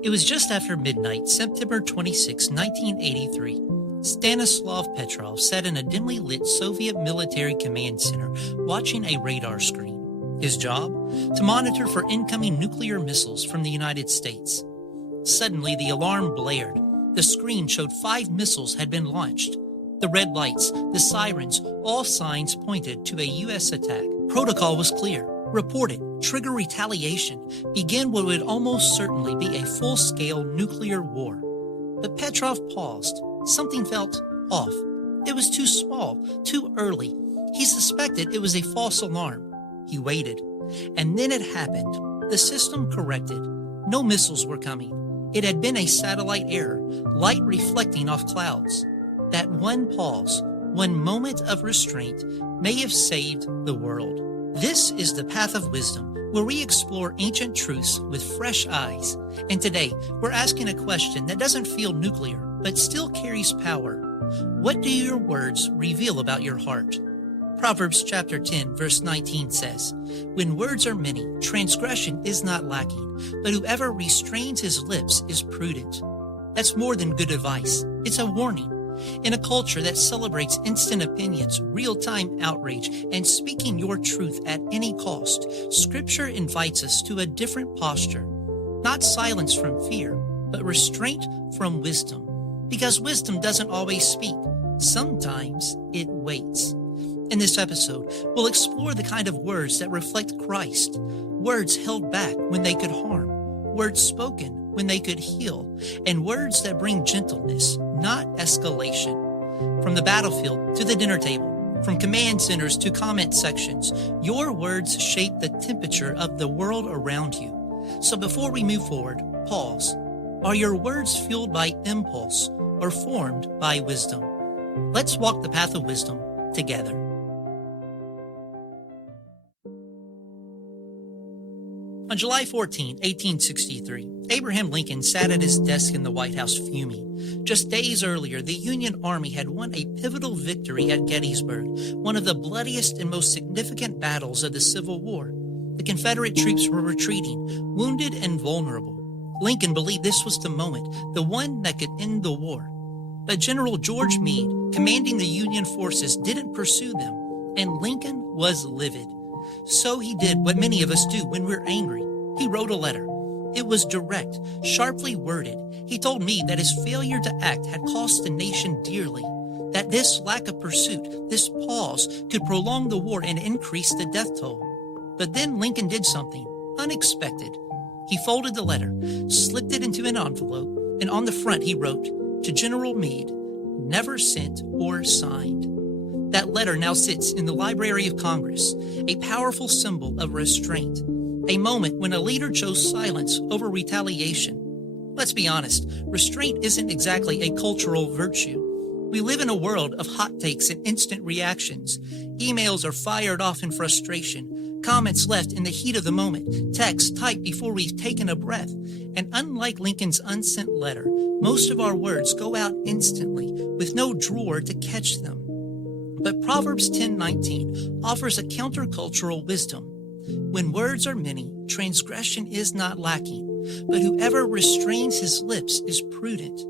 It was just after midnight, September 26, 1983. Stanislav Petrov sat in a dimly lit Soviet military command center watching a radar screen. His job? To monitor for incoming nuclear missiles from the United States. Suddenly, the alarm blared. The screen showed 5 missiles had been launched. The red lights, the sirens, all signs pointed to a U.S. attack. Protocol was clear. Report it, trigger retaliation, begin what would almost certainly be a full-scale nuclear war. But Petrov paused. Something felt off. It was too small, too early. He suspected it was a false alarm. He waited. And then it happened. The system corrected. No missiles were coming. It had been a satellite error, light reflecting off clouds. That one pause, one moment of restraint, may have saved the world. This is the Path of Wisdom, where we explore ancient truths with fresh eyes. And today, we're asking a question that doesn't feel nuclear, but still carries power. What do your words reveal about your heart? Proverbs chapter 10, verse 19 says, "When words are many, transgression is not lacking, but whoever restrains his lips is prudent." That's more than good advice. It's a warning. In a culture that celebrates instant opinions, real-time outrage, and speaking your truth at any cost, Scripture invites us to a different posture. Not silence from fear, but restraint from wisdom. Because wisdom doesn't always speak. Sometimes it waits. In this episode, we'll explore the kind of words that reflect Christ. Words held back when they could harm. Words spoken when they could heal. And words that bring gentleness, not escalation. From the battlefield to the dinner table, from command centers to comment sections, your words shape the temperature of the world around you. So before we move forward, pause. Are your words fueled by impulse or formed by wisdom? Let's walk the path of wisdom together. On July 14, 1863, Abraham Lincoln sat at his desk in the White House fuming. Just days earlier, the Union Army had won a pivotal victory at Gettysburg, one of the bloodiest and most significant battles of the Civil War. The Confederate troops were retreating, wounded and vulnerable. Lincoln believed this was the moment, the one that could end the war. But General George Meade, commanding the Union forces, didn't pursue them, and Lincoln was livid. So he did what many of us do when we're angry. He wrote a letter. It was direct, sharply worded. He told me that his failure to act had cost the nation dearly, that this lack of pursuit, this pause, could prolong the war and increase the death toll. But then Lincoln did something unexpected. He folded the letter, slipped it into an envelope, and on the front he wrote, "To General Meade, never sent or signed." That letter now sits in the Library of Congress, a powerful symbol of restraint, a moment when a leader chose silence over retaliation. Let's be honest, restraint isn't exactly a cultural virtue. We live in a world of hot takes and instant reactions. Emails are fired off in frustration, comments left in the heat of the moment, texts typed before we've taken a breath. And unlike Lincoln's unsent letter, most of our words go out instantly with no drawer to catch them. But Proverbs 10:19 offers a countercultural wisdom. When words are many, transgression is not lacking, but whoever restrains his lips is prudent.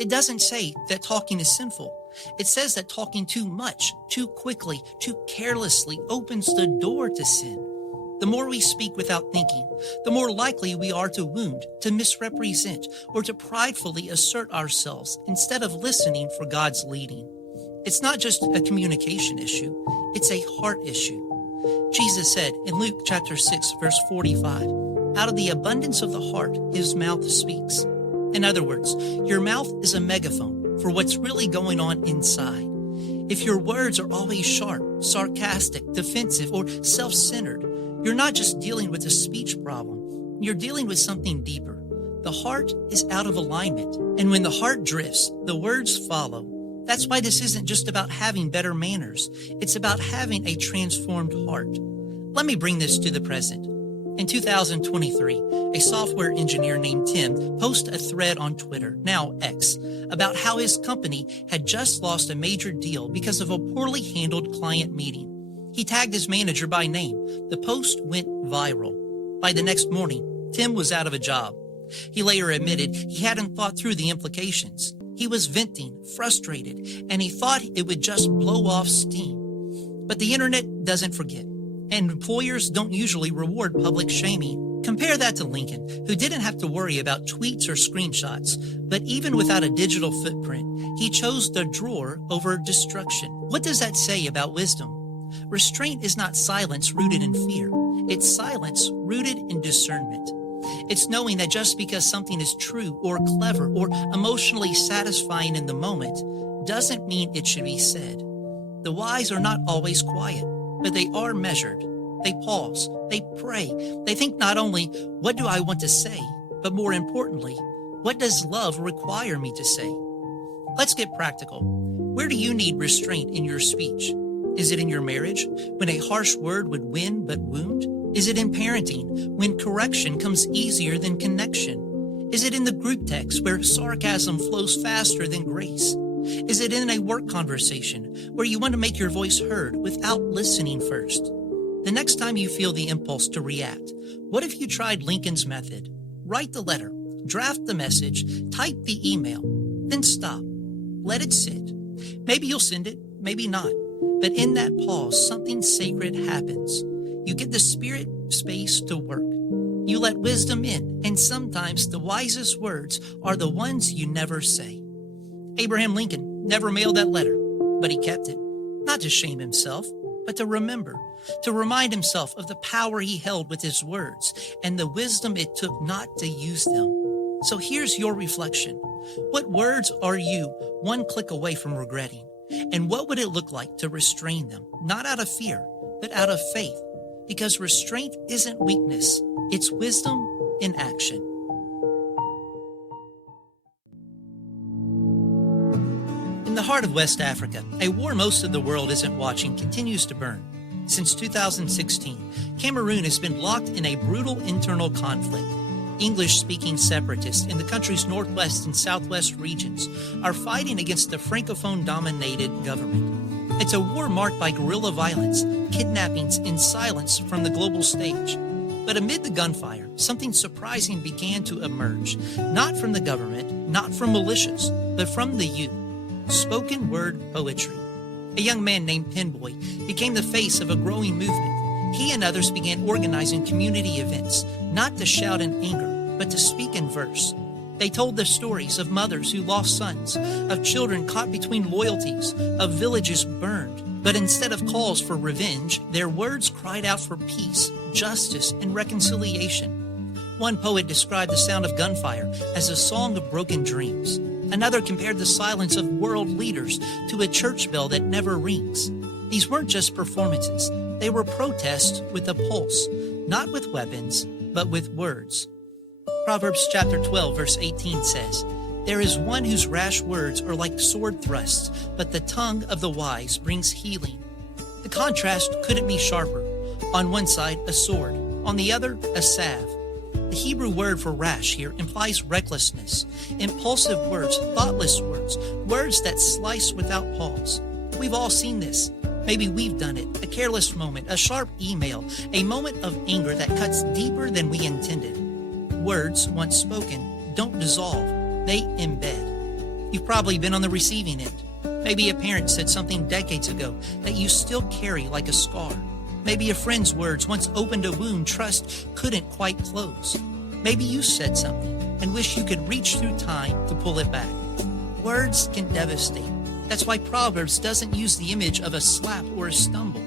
It doesn't say that talking is sinful. It says that talking too much, too quickly, too carelessly opens the door to sin. The more we speak without thinking, the more likely we are to wound, to misrepresent, or to pridefully assert ourselves instead of listening for God's leading. It's not just a communication issue, it's a heart issue. Jesus said in Luke chapter 6, verse 45, "Out of the abundance of the heart, his mouth speaks." In other words, your mouth is a megaphone for what's really going on inside. If your words are always sharp, sarcastic, defensive, or self-centered, you're not just dealing with a speech problem, you're dealing with something deeper. The heart is out of alignment, and when the heart drifts, the words follow. That's why this isn't just about having better manners. It's about having a transformed heart. Let me bring this to the present. In 2023, a software engineer named Tim posted a thread on Twitter, now X, about how his company had just lost a major deal because of a poorly handled client meeting. He tagged his manager by name. The post went viral. By the next morning, Tim was out of a job. He later admitted he hadn't thought through the implications. He was venting, frustrated, and he thought it would just blow off steam. But the internet doesn't forget, and employers don't usually reward public shaming. Compare that to Lincoln, who didn't have to worry about tweets or screenshots, but even without a digital footprint, he chose the drawer over destruction. What does that say about wisdom? Restraint is not silence rooted in fear. It's silence rooted in discernment. It's knowing that just because something is true or clever or emotionally satisfying in the moment doesn't mean it should be said. The wise are not always quiet, but they are measured. They pause, they pray, they think not only, what do I want to say, but more importantly, what does love require me to say? Let's get practical. Where do you need restraint in your speech? Is it in your marriage, when a harsh word would win but wound? Is it in parenting, when correction comes easier than connection? Is it in the group text, where sarcasm flows faster than grace? Is it in a work conversation, where you want to make your voice heard without listening first? The next time you feel the impulse to react, what if you tried Lincoln's method? Write the letter, draft the message, type the email, then stop. Let it sit. Maybe you'll send it, maybe not. But in that pause, something sacred happens. You get the spirit space to work. You let wisdom in, and sometimes the wisest words are the ones you never say. Abraham Lincoln never mailed that letter, but he kept it, not to shame himself, but to remember, to remind himself of the power he held with his words and the wisdom it took not to use them. So here's your reflection. What words are you one click away from regretting? And what would it look like to restrain them, not out of fear, but out of faith? Because restraint isn't weakness, it's wisdom in action. In the heart of West Africa, a war most of the world isn't watching continues to burn. Since 2016, Cameroon has been locked in a brutal internal conflict. English-speaking separatists in the country's northwest and southwest regions are fighting against the Francophone-dominated government. It's a war marked by guerrilla violence, kidnappings, and silence from the global stage. But amid the gunfire, something surprising began to emerge, not from the government, not from militias, but from the youth. Spoken word poetry. A young man named Penboy became the face of a growing movement. He and others began organizing community events, not to shout in anger, but to speak in verse. They told the stories of mothers who lost sons, of children caught between loyalties, of villages burned. But instead of calls for revenge, their words cried out for peace, justice, and reconciliation. One poet described the sound of gunfire as a song of broken dreams. Another compared the silence of world leaders to a church bell that never rings. These weren't just performances. They were protests with a pulse, not with weapons, but with words. Proverbs chapter 12, verse 18 says, "There is one whose rash words are like sword thrusts, but the tongue of the wise brings healing." The contrast couldn't be sharper. On one side, a sword. On the other, a salve. The Hebrew word for rash here implies recklessness, impulsive words, thoughtless words, words that slice without pause. We've all seen this. Maybe we've done it. A careless moment, a sharp email, a moment of anger that cuts deeper than we intended. Words, once spoken, don't dissolve, they embed. You've probably been on the receiving end. Maybe a parent said something decades ago that you still carry like a scar. Maybe a friend's words once opened a wound trust couldn't quite close. Maybe you said something and wish you could reach through time to pull it back. Words can devastate. That's why Proverbs doesn't use the image of a slap or a stumble.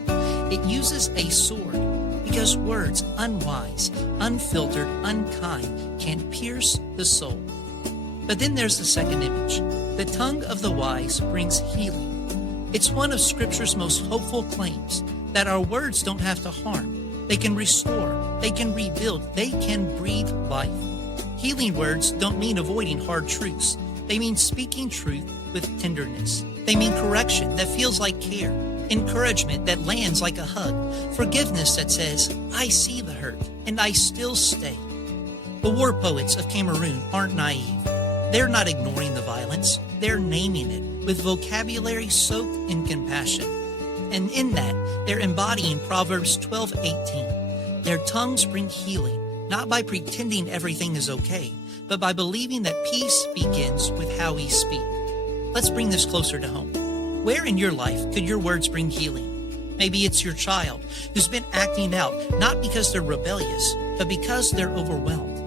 It uses a sword, because words, unwise, unfiltered, unkind, can pierce the soul. But then there's the second image. The tongue of the wise brings healing. It's one of Scripture's most hopeful claims, that our words don't have to harm. They can restore, they can rebuild, they can breathe life. Healing words don't mean avoiding hard truths. They mean speaking truth with tenderness. They mean correction that feels like care, encouragement that lands like a hug, forgiveness that says, I see the hurt, and I still stay. The war poets of Cameroon aren't naive. They're not ignoring the violence. They're naming it with vocabulary soaked in compassion. And in that, they're embodying Proverbs 12:18. Their tongues bring healing, not by pretending everything is okay, but by believing that peace begins with how we speak. Let's bring this closer to home. Where in your life could your words bring healing? Maybe it's your child who's been acting out, not because they're rebellious, but because they're overwhelmed.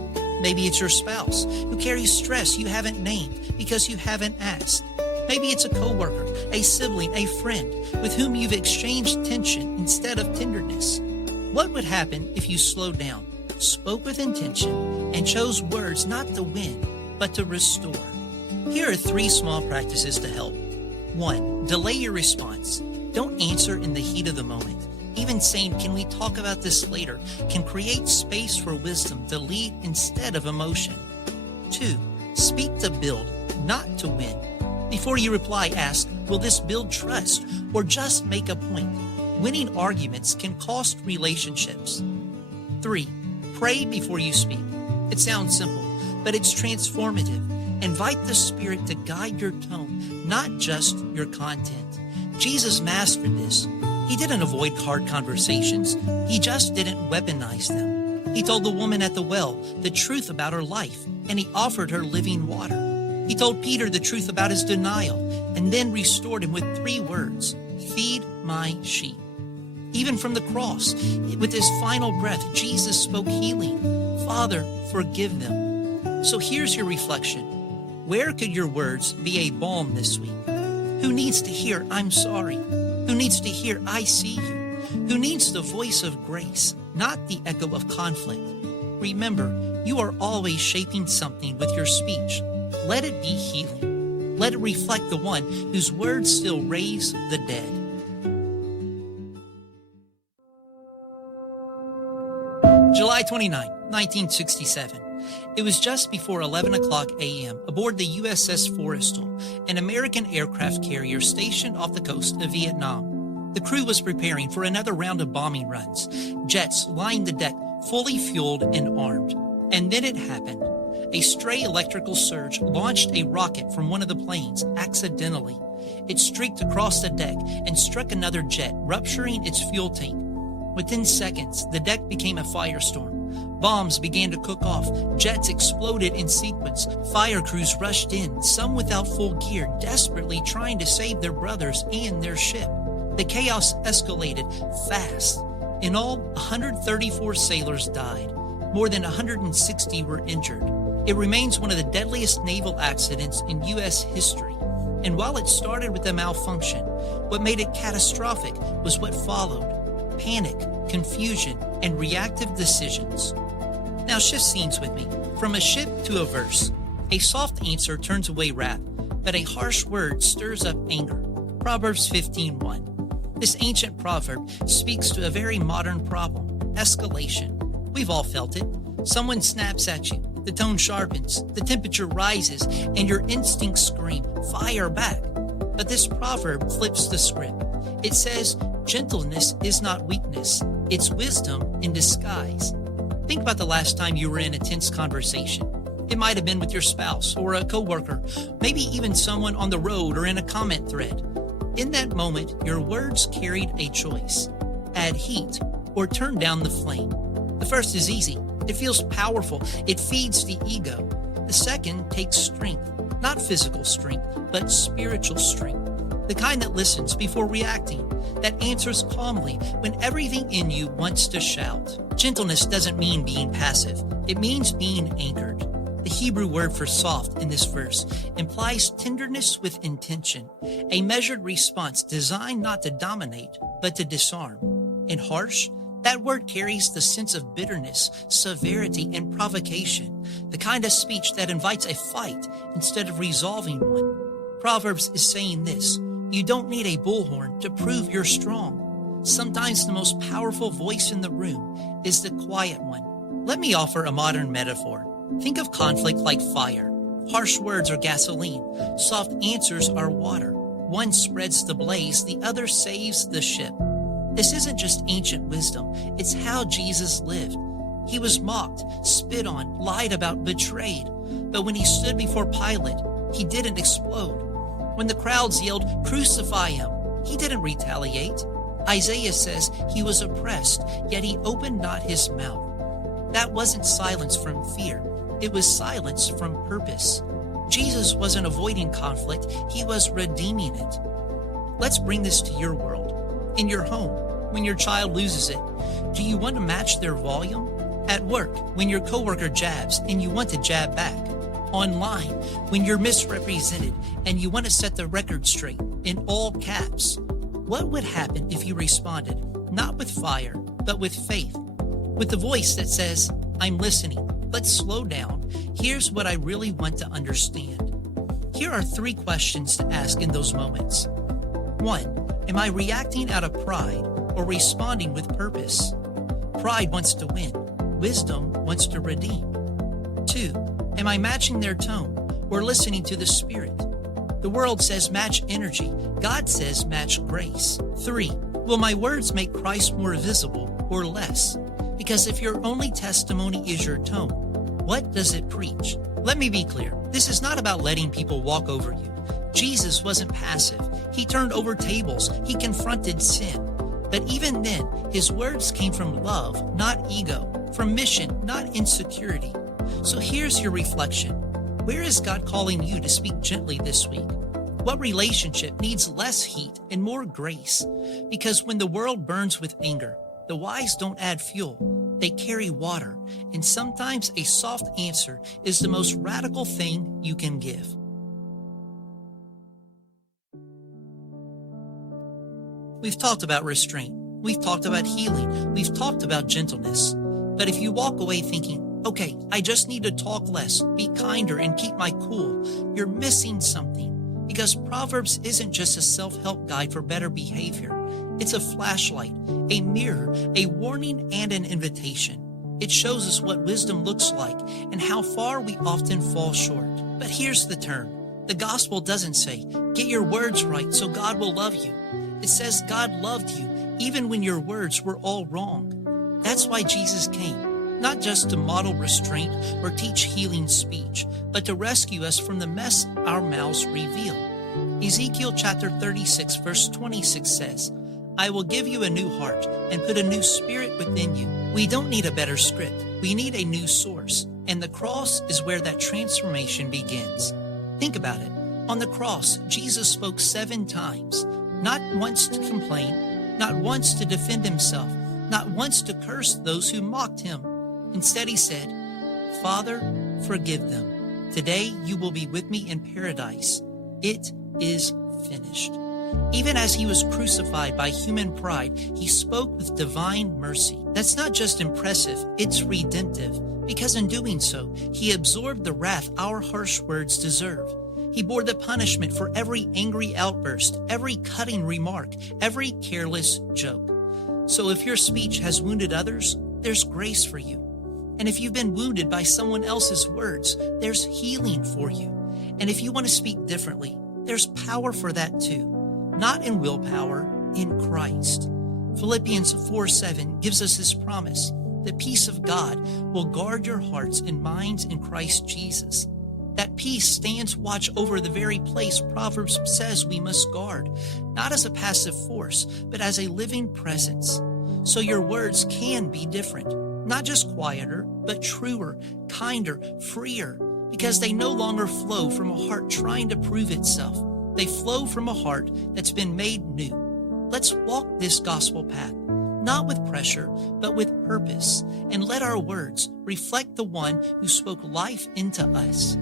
Maybe it's your spouse who carries stress you haven't named because you haven't asked. Maybe it's a coworker, a sibling, a friend with whom you've exchanged tension instead of tenderness. What would happen if you slowed down, spoke with intention, and chose words not to win, but to restore? Here are 3 small practices to help. 1. Delay your response. Don't answer in the heat of the moment. Even saying, "Can we talk about this later?" can create space for wisdom to lead instead of emotion. 2. Speak to build, not to win. Before you reply, ask, will this build trust or just make a point? Winning arguments can cost relationships. 3. Pray before you speak. It sounds simple, but it's transformative. Invite the Spirit to guide your tone, not just your content. Jesus mastered this. He didn't avoid hard conversations. He just didn't weaponize them. He told the woman at the well the truth about her life, and he offered her living water. He told Peter the truth about his denial, and then restored him with 3 words: feed my sheep. Even from the cross, with his final breath, Jesus spoke healing. Father, forgive them. So here's your reflection. Where could your words be a balm this week? Who needs to hear, "I'm sorry"? Who needs to hear, "I see you"? Who needs the voice of grace, not the echo of conflict? Remember, you are always shaping something with your speech. Let it be healing. Let it reflect the one whose words still raise the dead. July 29, 1967. It was just before 11 o'clock a.m. aboard the USS Forrestal, an American aircraft carrier stationed off the coast of Vietnam. The crew was preparing for another round of bombing runs. Jets lined the deck, fully fueled and armed. And then it happened. A stray electrical surge launched a rocket from one of the planes accidentally. It streaked across the deck and struck another jet, rupturing its fuel tank. Within seconds, the deck became a firestorm. Bombs began to cook off. Jets exploded in sequence. Fire crews rushed in, some without full gear, desperately trying to save their brothers and their ship. The chaos escalated fast. In all, 134 sailors died. More than 160 were injured. It remains one of the deadliest naval accidents in U.S. history. And while it started with a malfunction, what made it catastrophic was what followed: panic, confusion, and reactive decisions. Now shift scenes with me. From a ship to a verse. A soft answer turns away wrath, but a harsh word stirs up anger. Proverbs 15:1. This ancient proverb speaks to a very modern problem: escalation. We've all felt it. Someone snaps at you, the tone sharpens, the temperature rises, and your instincts scream, "Fire back." But this proverb flips the script. It says, gentleness is not weakness, it's wisdom in disguise. Think about the last time you were in a tense conversation. It might have been with your spouse or a coworker, maybe even someone on the road or in a comment thread. In that moment, your words carried a choice: add heat or turn down the flame. The first is easy. It feels powerful. It feeds the ego. The second takes strength, not physical strength, but spiritual strength. The kind that listens before reacting, that answers calmly when everything in you wants to shout. Gentleness doesn't mean being passive. It means being anchored. The Hebrew word for soft in this verse implies tenderness with intention, a measured response designed not to dominate, but to disarm. And harsh, that word carries the sense of bitterness, severity, and provocation, the kind of speech that invites a fight instead of resolving one. Proverbs is saying this: you don't need a bullhorn to prove you're strong. Sometimes the most powerful voice in the room is the quiet one. Let me offer a modern metaphor. Think of conflict like fire. Harsh words are gasoline. Soft answers are water. One spreads the blaze, the other saves the ship. This isn't just ancient wisdom. It's how Jesus lived. He was mocked, spit on, lied about, betrayed. But when he stood before Pilate, he didn't explode. When the crowds yelled, "Crucify him," he didn't retaliate. Isaiah says he was oppressed, yet he opened not his mouth. That wasn't silence from fear. It was silence from purpose. Jesus wasn't avoiding conflict, he was redeeming it. Let's bring this to your world. In your home, when your child loses it, do you want to match their volume? At work, when your coworker jabs and you want to jab back. Online, when you're misrepresented and you want to set the record straight in all caps. What would happen if you responded, not with fire, but with faith? With the voice that says, I'm listening. Let's slow down. Here's what I really want to understand. Here are 3 questions to ask in those moments. 1. Am I reacting out of pride or responding with purpose? Pride wants to win. Wisdom wants to redeem. 2. Am I matching their tone or listening to the Spirit? The world says match energy. God says match grace. 3. Will my words make Christ more visible or less? Because if your only testimony is your tone, what does it preach? Let me be clear. This is not about letting people walk over you. Jesus wasn't passive. He turned over tables. He confronted sin. But even then, his words came from love, not ego, from mission, not insecurity. So here's your reflection. Where is God calling you to speak gently this week? What relationship needs less heat and more grace? Because when the world burns with anger, the wise don't add fuel. They carry water. And sometimes a soft answer is the most radical thing you can give. We've talked about restraint. We've talked about healing. We've talked about gentleness. But if you walk away thinking, okay, I just need to talk less, be kinder, and keep my cool, you're missing something. Because Proverbs isn't just a self-help guide for better behavior. It's a flashlight, a mirror, a warning, and an invitation. It shows us what wisdom looks like and how far we often fall short. But here's the turn. The gospel doesn't say, get your words right so God will love you. It says God loved you even when your words were all wrong. That's why Jesus came, not just to model restraint or teach healing speech, but to rescue us from the mess our mouths reveal. Ezekiel chapter 36 verse 26 says, I will give you a new heart and put a new spirit within you. We don't need a better script. We need a new source. And the cross is where that transformation begins. Think about it. On the cross, Jesus spoke 7 times, not once to complain, not once to defend himself, not once to curse those who mocked him. Instead, he said, Father, forgive them. Today you will be with me in paradise. It is finished. Even as he was crucified by human pride, he spoke with divine mercy. That's not just impressive, it's redemptive, because in doing so, he absorbed the wrath our harsh words deserve. He bore the punishment for every angry outburst, every cutting remark, every careless joke. So if your speech has wounded others, there's grace for you. And if you've been wounded by someone else's words, there's healing for you. And if you want to speak differently, there's power for that too. Not in willpower, in Christ. Philippians 4:7 gives us this promise. The peace of God will guard your hearts and minds in Christ Jesus. That peace stands watch over the very place Proverbs says we must guard, not as a passive force, but as a living presence. So your words can be different, not just quieter, but truer, kinder, freer, because they no longer flow from a heart trying to prove itself. They flow from a heart that's been made new. Let's walk this gospel path, not with pressure, but with purpose, and let our words reflect the one who spoke life into us.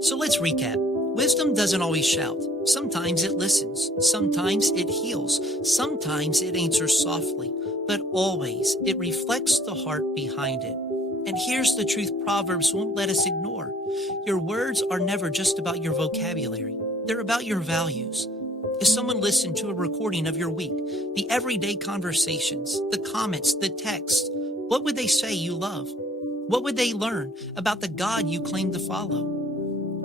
So let's recap. Wisdom doesn't always shout. Sometimes it listens. Sometimes it heals. Sometimes it answers softly. But always it reflects the heart behind it. And here's the truth Proverbs won't let us ignore. Your words are never just about your vocabulary. They're about your values. If someone listened to a recording of your week, the everyday conversations, the comments, the text, what would they say you love? What would they learn about the God you claim to follow?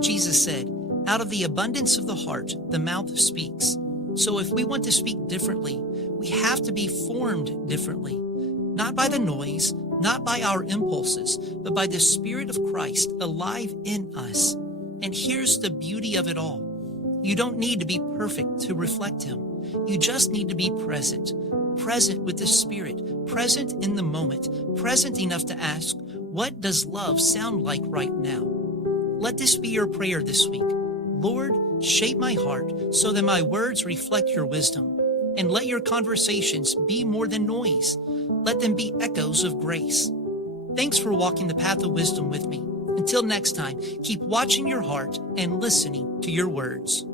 Jesus said, out of the abundance of the heart, the mouth speaks. So if we want to speak differently, we have to be formed differently, not by the noise, not by our impulses, but by the Spirit of Christ alive in us. And here's the beauty of it all. You don't need to be perfect to reflect Him. You just need to be present, present with the Spirit, present in the moment, present enough to ask, what does love sound like right now? Let this be your prayer this week. Lord, shape my heart so that my words reflect your wisdom, and let your conversations be more than noise. Let them be echoes of grace. Thanks for walking the path of wisdom with me. Until next time, keep watching your heart and listening to your words.